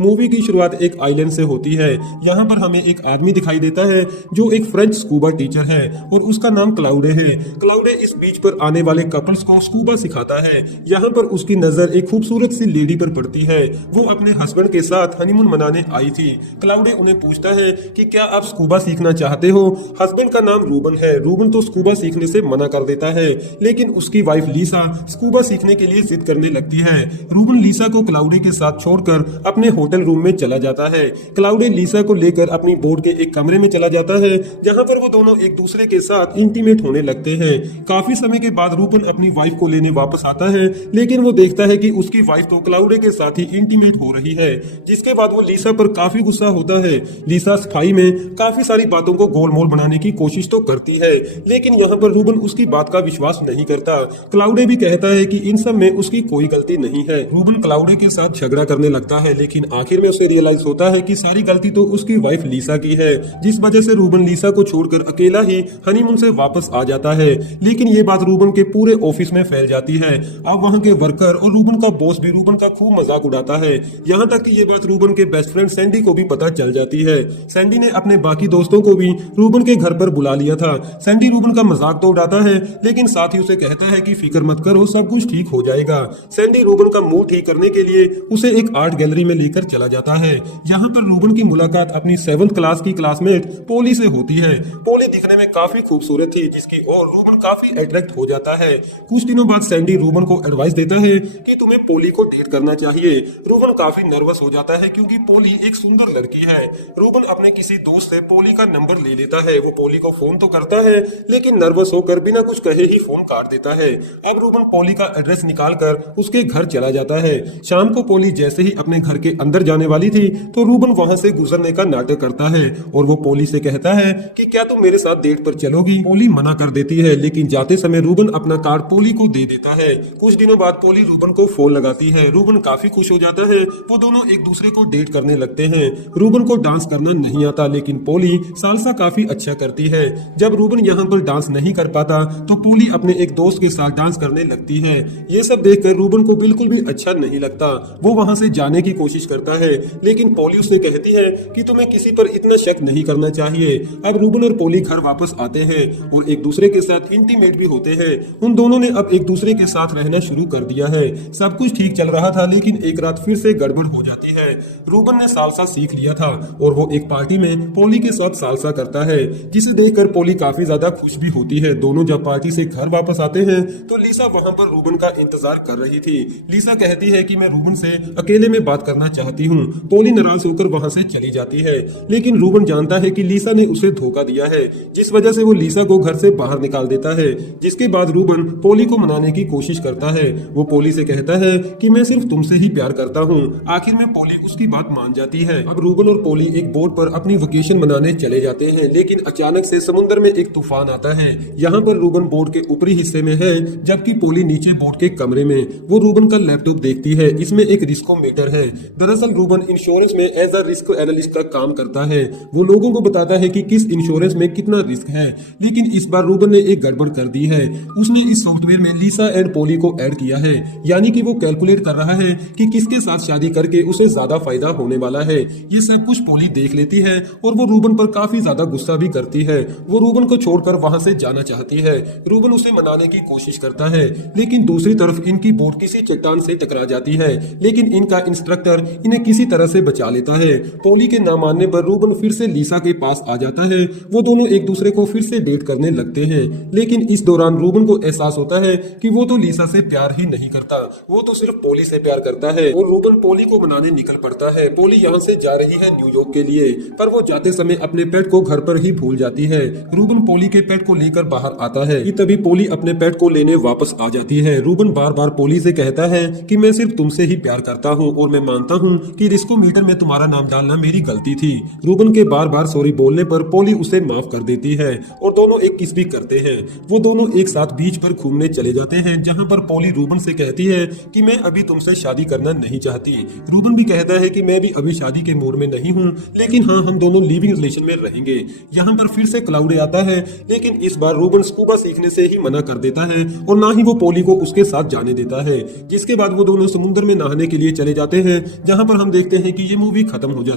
Movie की शुरुआत एक आइलैंड से होती है। यहाँ पर हमें एक आदमी दिखाई देता है जो एक फ्रेंच स्कूबा टीचर है और उसका नाम क्लाउडे है। क्लाउडे इस बीच पर आने वाले कपल्स को स्कूबा सिखाता है। यहाँ पर उसकी नजर एक खूबसूरत सी लेडी पर पड़ती है। वो अपने हस्बैंड के साथ हनीमून मनाने आई थी। क्लाउडे उन्हें पूछता है कि क्या आप स्कूबा सीखना चाहते हो। हस्बैंड का नाम रूबन है। रूबन तो स्कूबा सीखने से मना कर देता है, लेकिन उसकी वाइफ लीसा स्कूबा सीखने के लिए जिद करने लगती है। रूबन लीसा को क्लाउडे के साथ छोड़कर अपने होटल रूम में चला जाता है। क्लाउडे लीसा को लेकर अपनी बोर्ड के एक कमरे में चला जाता है, जहां पर वो दोनों एक दूसरे के साथ इंटीमेट होने लगते हैं। काफी समय के बाद रूबन अपनी वाइफ को लेने वापस आता है, लेकिन वो देखता है कि उसकी वाइफ तो क्लाउडे के साथ ही इंटीमेट हो रही है। जिसके बाद वो लीसा पर काफी गुस्सा होता है। लीसा सफाई में काफी सारी बातों को गोलमोल बनाने की कोशिश तो करती है, लेकिन यहाँ पर रूबन उसकी बात का विश्वास नहीं करता। क्लाउडे भी कहता है कि इन सब में उसकी कोई गलती नहीं है। रूबन क्लाउडे के साथ झगड़ा करने लगता है, लेकिन आखिर में उसे रियलाइज होता है कि सारी गलती तो उसकी वाइफ लीसा की है, जिस वजह से रूबन लीसा को छोड़कर अकेला ही हनीमून से वापस आ जाता है। लेकिन ये बात रूबन के पूरे ऑफिस में फैल जाती है। अब वहाँ के वर्कर और रूबन का बॉस भी रूबन का खूब मजाक उड़ाता है। यहाँ तक कि ये बात रूबन के बेस्ट फ्रेंड सैंडी को भी पता चल जाती है। सैंडी ने अपने बाकी दोस्तों को भी रूबन के घर पर बुला लिया था। सैंडी रूबन का मजाक तो उड़ाता है, लेकिन साथ ही उसे कहता है कि फिक्र मत करो, सब कुछ ठीक हो जाएगा। सैंडी रूबन का मूड ठीक करने के लिए उसे एक आर्ट गैलरी में लेकर चला जाता है। यहाँ पर रूबन की मुलाकात अपनी 7th क्लास की क्लासमेट पोली से होती है। पोली दिखने में काफी खूबसूरत थी, जिसकी ओर रूबन काफी अट्रैक्ट हो जाता है। कुछ दिनों बाद सैंडी रूबन को एडवाइस देता है कि तुम्हें पोली को डेट करना चाहिए। रूबन काफी नर्वस हो जाता है, क्योंकि पोली एक सुंदर लड़की है। रूबन अपने किसी दोस्त से पोली का नंबर ले लेता है। वो पोली को फोन तो करता है, लेकिन नर्वस होकर बिना कुछ कहे ही फोन काट देता है। अब रूबन पोली का एड्रेस निकाल कर उसके घर चला जाता है। शाम को पोली जैसे ही अपने घर के अंदर जाने वाली थी, तो रूबन वहां से गुजरने का नाटक करता है और वो पोली से कहता है कि क्या तुम मेरे साथ डेट पर चलोगी। पोली मना कर देती है, लेकिन जाते समय रूबन अपना कार्ड पोली को दे देता है। कुछ दिनों बाद पोली रूबन को फोन लगाती है। रूबन काफी खुश हो जाता है। वो दोनों एक दूसरे को डेट करने लगते हैं। रूबन को डांस करना नहीं आता, लेकिन पोली सालसा काफी अच्छा करती है। जब रूबन यहाँ पर डांस नहीं कर पाता, तो पोली अपने एक दोस्त के साथ डांस करने लगती है। ये सब देखकर रूबन को बिल्कुल भी अच्छा नहीं लगता। वो वहाँ से जाने की कोशिश करता है, लेकिन पोली उससे कहती है कि तुम्हें किसी पर इतना शक नहीं करना चाहिए। अब रूबन और पोली घर वापस आते हैं और एक दूसरे के साथ इंटीमेट भी होते हैं। उन दोनों ने अब एक दूसरे के साथ रहना शुरू कर दिया है। सब कुछ ठीक चल रहा था, लेकिन एक रात फिर से गड़बड़ हो जाती है। रूबन ने सालसा सीख लिया था और वो एक पार्टी में पोली के साथ सालसा करता है, जिसे देखकर पोली काफी ज्यादा खुश भी होती है। दोनों जब पार्टी से घर वापस आते हैं, तो लीसा वहाँ पर रूबन का इंतजार कर रही थी। लीसा कहती है कि मैं रूबन से अकेले में बात करना चाहती हूँ। पोली नाराज होकर वहाँ से चली जाती है, लेकिन रूबन जानता है कि लीसा ने उसे धोखा दिया है, जिस वजह से वो लीसा को घर से बाहर निकाल देता है। जिसके बाद रूबन पोली को मनाने की कोशिश करता है। वो पोली से कहता है कि मैं सिर्फ तुमसे ही प्यार करता हूँ। आखिर में पोली उसकी बात मान जाती है। अब रूबन और पोली एक बोट पर अपनी वेकेशन मनाने चले जाते हैं, लेकिन अचानक से समुद्र में एक तूफान आता है। यहाँ पर रूबन बोट के ऊपरी हिस्से में है, जबकि पोली नीचे बोट के कमरे में। वो रूबन का लैपटॉप देखती है। इसमें एक रिस्कोमीटर है। दरअसल रूबन इंश्योरेंस में एज अ रिस्क एनालिस्ट का काम करता है। वो लोगों को बताता है कि किस इंश्योरेंस में कितना रिस्क है, लेकिन इस बार रूबन ने एक गड़बड़ कर दी है। उसने इस सॉफ्टवेयर में लीसा एंड पोली को ऐड किया है, यानी कि वो कैलकुलेट कर रहा है कि किसके साथ शादी करके उसे ज्यादा फायदा होने वाला है। ये सब कुछ पोली देख लेती है और वो रूबन पर काफी ज्यादा गुस्सा भी करती है। वो रूबन को छोड़कर वहां से जाना चाहती है। रूबन उसे मनाने की कोशिश करता है, लेकिन दूसरी तरफ इनकी बोट किसी चट्टान से टकरा जाती है, लेकिन इनका इंस्ट्रक्टर इन्हें किसी तरह से बचा लेता है। पोली के ना मानने पर रूबन फिर से लीसा के पास आ जाता है। वो दोनों एक दूसरे को फिर से डेट करने लगते हैं, लेकिन इस दौरान रूबन को एहसास होता है कि वो तो लीसा से प्यार ही नहीं करता, वो तो सिर्फ पोली से प्यार करता है। और रूबन पोली को मनाने निकल पड़ता है। पोली यहाँ से जा रही है न्यूयॉर्क के लिए, पर वो जाते समय अपने पेट को घर पर ही भूल जाती है। रूबन पोली के पेट को लेकर बाहर आता है कि तभी पोली अपने पेट को लेने वापस आ जाती है। रूबन बार बार पोली से कहता है कि मैं सिर्फ तुमसे ही प्यार करता हूँ और मैं मानता हूँ कि रिस्कोमीटर में तुम्हारा नाम डालना मेरी गलती थी। रूबन के बार बार सॉरी बोलने पर पोली उसे माफ कर देती है और दोनों एक किस भी करते हैं। वो दोनों एक साथ बीच पर घूमने चले जाते हैं, जहाँ पर पोली रूबन से कहती है कि मैं अभी तुमसे शादी करना नहीं चाहती। रूबन भी कहता है कि मैं भी अभी शादी के मूड में नहीं हूँ, लेकिन हाँ, हम दोनों लिविंग रिलेशन में रहेंगे। यहाँ पर फिर से क्लाउडे आता है, लेकिन इस बार रूबन स्कूबा सीखने से ही मना कर देता है और ना ही वो पोली को उसके साथ जाने देता है। जिसके बाद वो दोनों समुद्र में नहाने के लिए चले जाते हैं, जहाँ यहाँ पर हम देखते हैं कि ये मूवी खत्म हो जाती